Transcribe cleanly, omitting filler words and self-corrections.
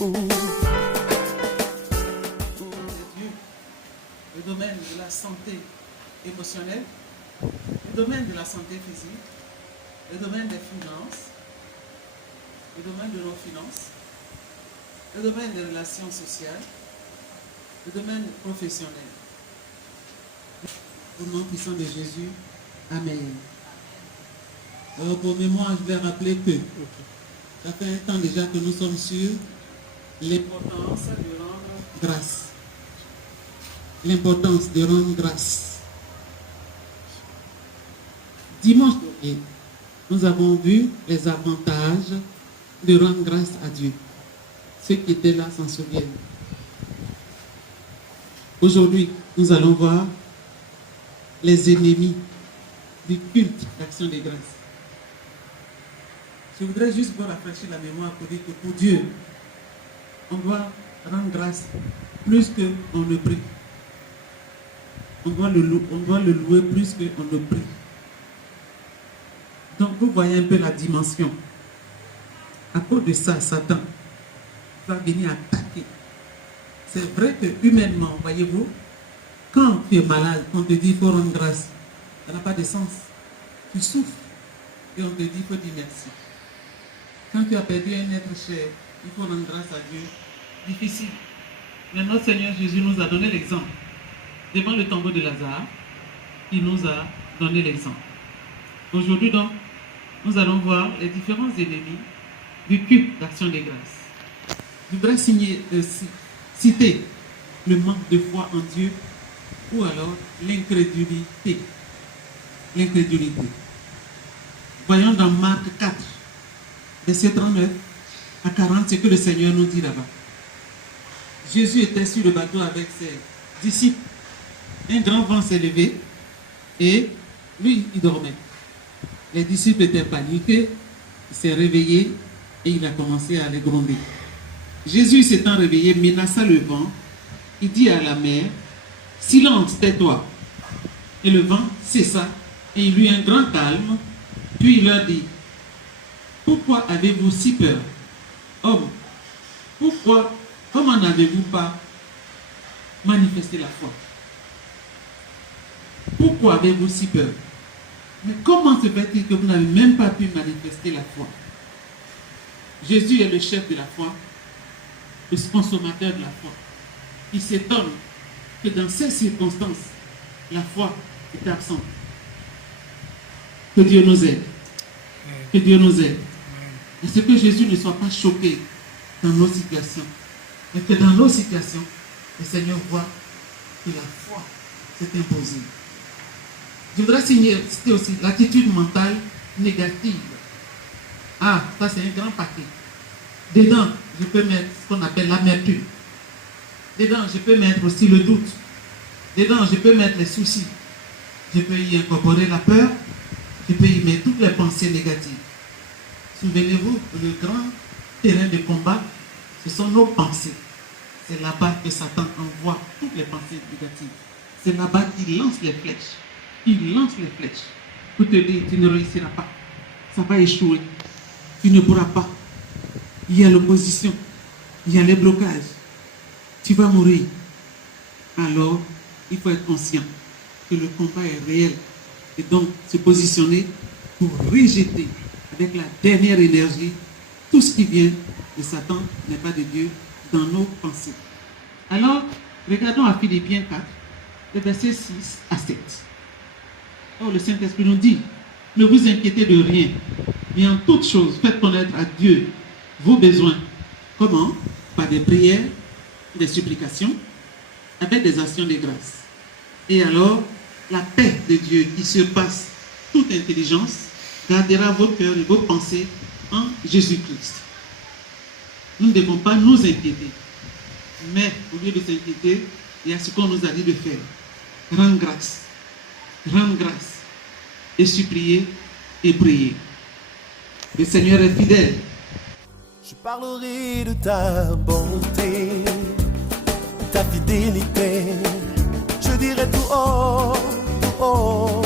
Dieu, le domaine de la santé émotionnelle, le domaine de la santé physique, le domaine des finances, le domaine de nos finances, le domaine des relations sociales, le domaine professionnel. Au nom puissant de Jésus, Amen. Alors pour mémoire, je vais rappeler que ça fait un temps déjà que nous sommes sur l'importance de rendre grâce. L'importance de rendre grâce. Dimanche dernier, nous avons vu les avantages de rendre grâce à Dieu. Ceux qui étaient là s'en souviennent. Aujourd'hui, nous allons voir les ennemis du culte d'action des grâces. Je voudrais juste vous rafraîchir la mémoire pour dire que pour Dieu, on doit rendre grâce plus qu'on ne prie. On doit le louer plus qu'on ne prie. Donc vous voyez un peu la dimension. À cause de ça, Satan va venir attaquer. C'est vrai que humainement, voyez-vous, quand tu es malade, on te dit qu'il faut rendre grâce, ça n'a pas de sens. Tu souffres et on te dit qu'il faut dire merci. Quand tu as perdu un être cher, il faut rendre grâce à Dieu. Difficile. Mais notre Seigneur Jésus nous a donné l'exemple. Devant le tombeau de Lazare, il nous a donné l'exemple. Aujourd'hui donc, nous allons voir les différents ennemis du culte d'action des grâces. Je voudrais citer le manque de foi en Dieu ou alors l'incrédulité. L'incrédulité. Voyons dans Marc 4, verset 39 à 40, ce que le Seigneur nous dit là-bas. Jésus était sur le bateau avec ses disciples. Un grand vent s'est levé et lui, il dormait. Les disciples étaient paniqués, il s'est réveillé et il a commencé à les gronder. Jésus s'étant réveillé, menaça le vent, il dit à la mer, « Silence, tais-toi » Et le vent cessa et il eut un grand calme, puis il leur dit, « Pourquoi avez-vous si peur? Homme, comment n'avez-vous pas manifesté la foi? Pourquoi avez-vous si peur? Mais comment se fait-il que vous n'avez même pas pu manifester la foi? » Jésus est le chef de la foi, le consommateur de la foi. Il s'étonne que dans ces circonstances, la foi est absente. Que Dieu nous aide. Que Dieu nous aide. Et ce que Jésus ne soit pas choqué dans nos situations, mais que dans nos situations, le Seigneur voit que la foi s'est imposée. Je voudrais citer aussi l'attitude mentale négative. Ah, ça c'est un grand paquet. Dedans, je peux mettre ce qu'on appelle l'amertume. Dedans, je peux mettre aussi le doute. Dedans, je peux mettre les soucis. Je peux y incorporer la peur. Je peux y mettre toutes les pensées négatives. Souvenez-vous, le grand terrain de combat, ce sont nos pensées. C'est là-bas que Satan envoie toutes les pensées négatives. C'est là-bas qu'il lance les flèches. Il lance les flèches pour te dire, tu ne réussiras pas. Ça va échouer. Tu ne pourras pas. Il y a l'opposition. Il y a les blocages. Tu vas mourir. Alors, il faut être conscient que le combat est réel. Et donc, se positionner pour rejeter avec la dernière énergie tout ce qui vient de Satan n'est pas de Dieu dans nos pensées. Alors, regardons à Philippiens 4, le verset 6 à 7. Oh, le Saint-Esprit nous dit, ne vous inquiétez de rien, mais en toute chose, faites connaître à Dieu vos besoins. Comment? Par des prières, des supplications, avec des actions de grâce. Et alors, la paix de Dieu qui surpasse toute intelligence gardera vos cœurs et vos pensées en Jésus-Christ. Nous ne devons pas nous inquiéter. Mais au lieu de s'inquiéter, il y a ce qu'on nous a dit de faire. Rendre grâce. Rendre grâce. Et supplier et prier. Le Seigneur est fidèle. Je parlerai de ta bonté, ta fidélité. Je dirai tout haut, tout haut.